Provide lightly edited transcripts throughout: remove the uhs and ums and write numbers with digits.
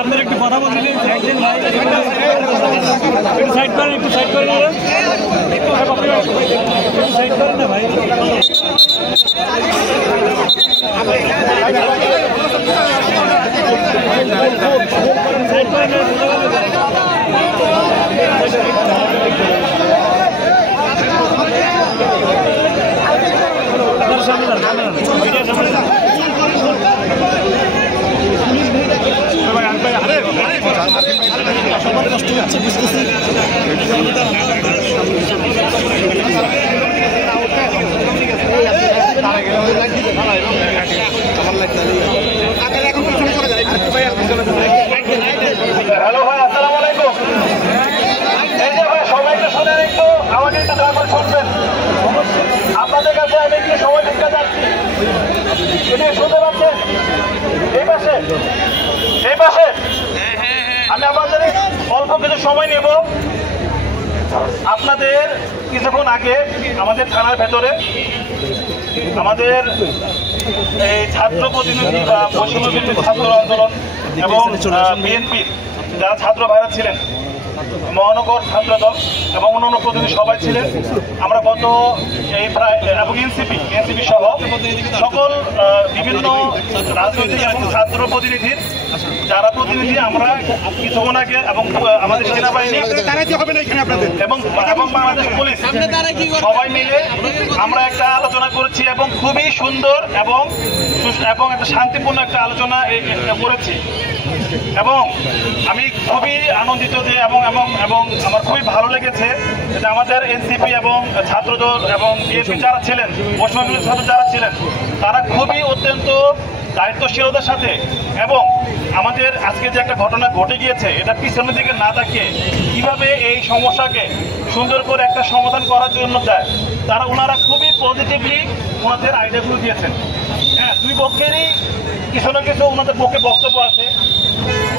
আপনার একটু কথা বলছিলেন একদিন সাইড করেন, একটু সাইড করে নেবেন, সাইড করেন না ভাই। সাইড করে সবার কষ্ট হচ্ছে বুঝতেছি। হ্যালো ভাই, আসসালামু আলাইকুম। এই যে ভাই সবাই একটু শুনেন, একটু আমাকে একটু তারপর শুনবেন। আপনাদের কাছে আমি একটু সময় দিতে চাচ্ছি, যদি শুনতে পাচ্ছেন। এই পাশে এই পাশে আমি আপনাদের অল্প কিছু সময় নেব। আপনাদের কিছুক্ষণ আগে আমাদের থানার ভেতরে আমাদের এই ছাত্র প্রতিনিধি বা বৈষম্যবিরোধী ছাত্র আন্দোলন এবং বিএনপির যারা ছাত্র ভাইরা ছিলেন, মহানগর ছাত্র দল এবং অন্যান্য প্রতিনিধি সবাই ছিলেন। আমরা গত এই প্রায় এবং এনসিপি সহ সকল বিভিন্ন রাজনৈতিক এবং ছাত্র প্রতিনিধির যারা প্রতিনিধি আমরা কিছুক্ষণ আগে এবং আমাদের সেনাবাহিনী এবং বাংলাদেশ পুলিশ সবাই মিলে আমরা একটা আলোচনা করেছি এবং খুবই সুন্দর এবং একটা শান্তিপূর্ণ একটা আলোচনা করেছি। এবং আমি খুবই আনন্দিত যে এবং আমার খুবই ভালো লেগেছে যে আমাদের এনসিপি এবং ছাত্রদল এবং বিএনপি যারা ছিলেন, বৈষম্যবিরোধী ছাত্র যারা ছিলেন, তারা খুবই অত্যন্ত দায়িত্বশীলতার সাথে এবং আমাদের আজকে যে একটা ঘটনা ঘটে গিয়েছে এটা পিছনের দিকে না তাকিয়ে কিভাবে এই সমস্যাকে সুন্দর করে একটা সমাধান করার জন্য যায়, ওনারা খুবই পজিটিভলি ওনাদের আইডিয়াগুলো দিয়েছেন। হ্যাঁ, দুই পক্ষেরই কিছু না কিছু ওনাদের পক্ষে বক্তব্য আছে।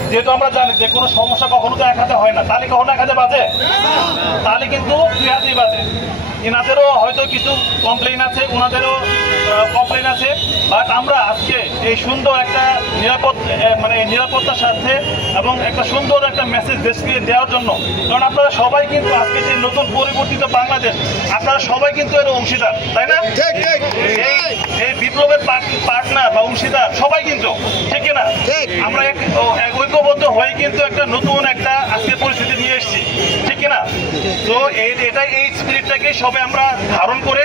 যেহেতু আমরা জানি যে কোনো সমস্যা কখনো তো এক হাতে হয় না, তাহলে কখনো এক হাতে বাজে, তাহলে কিন্তু দুই হাতেই বাজে। এনাদেরও হয়তো কিছু কমপ্লেইন আছে, ওনাদেরও কমপ্লেইন আছে, বাট আমরা আজকে এই সুন্দর একটা নিরাপত্তার সাথে এবং একটা সুন্দর একটা মেসেজ দেশকে দেওয়ার জন্য, কারণ আপনারা সবাই কিন্তু আজকে যে নতুন পরিবর্তিত বাংলাদেশ, আপনারা সবাই কিন্তু এর অংশীদার, তাই না? এই বিপ্লবের পার্টনার বা অংশীদার সবাই কিন্তু, ঠিক কিনা? আমরা ঐক্যবদ্ধ হয়ে কিন্তু একটা নতুন একটা আজকে পরিস্থিতি নিয়ে এসেছি, ঠিক কিনা? তো এই স্পিরিটটাকে সবাই আমরা ধারণ করে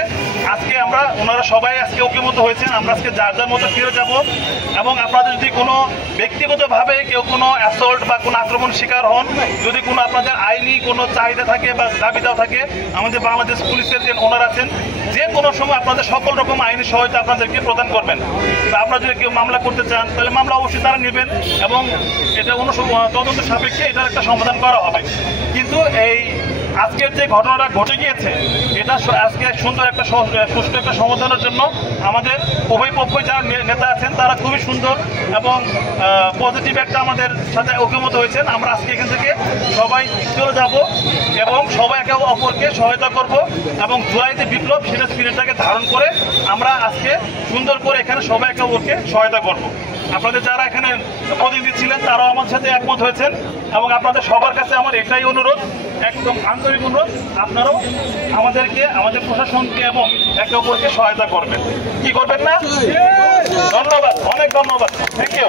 আজকে ওনারা সবাই আজকে ঐক্যবদ্ধ হয়েছেন। আমরা আজকে যার যার মতো ফিরে যাব এবং আপনাদের যদি কোনো ব্যক্তিগতভাবে কেউ কোনো অ্যাসল্ট বা কোনো আক্রমণ শিকার হন, যদি কোনো আপনাদের আইনি কোনো চাহিদা থাকে বা দাবি দেওয়া থাকে, আমাদের বাংলাদেশ পুলিশের যে ওনার আছেন, যে কোনো সময় আপনাদের সকল রকম আইনি সহায়তা আপনাদেরকে প্রদান করবেন। আপনারা যদি কেউ মামলা করতে চান তাহলে মামলা অবশ্যই তারা নেবেন এবং এটা তদন্ত সাপেক্ষে এটার একটা সমাধান করা হবে। কিন্তু এই আজকের যে ঘটনাটা ঘটে গিয়েছে এটা আজকে সুন্দর একটা সুষ্ঠু একটা সমাধানের জন্য আমাদের উভয় পক্ষই যারা নেতা আছেন তারা খুবই সুন্দর এবং পজিটিভ একটা আমাদের সাথে ঐক্যমত হয়েছেন। আমরা আজকে এখান থেকে সবাই চলে যাব এবং সবাই একে অপরকে সহায়তা করব এবং জুলাই যে বিপ্লব সেটা স্পিরিটটাকে ধারণ করে আমরা আজকে সুন্দর করে এখানে সবাই একে অপরকে সহায়তা করব। আপনাদের যারা এখানে প্রতিনিধি ছিলেন তারাও আমার সাথে একমত হয়েছেন এবং আপনাদের সবার কাছে আমার এটাই অনুরোধ, একদম আন্তরিক অনুরোধ, আপনারাও আমাদেরকে, আমাদের প্রশাসনকে এবং একে অপরকে সহায়তা করবেন। কি করবেন না? ধন্যবাদ, অনেক ধন্যবাদ, থ্যাংক ইউ।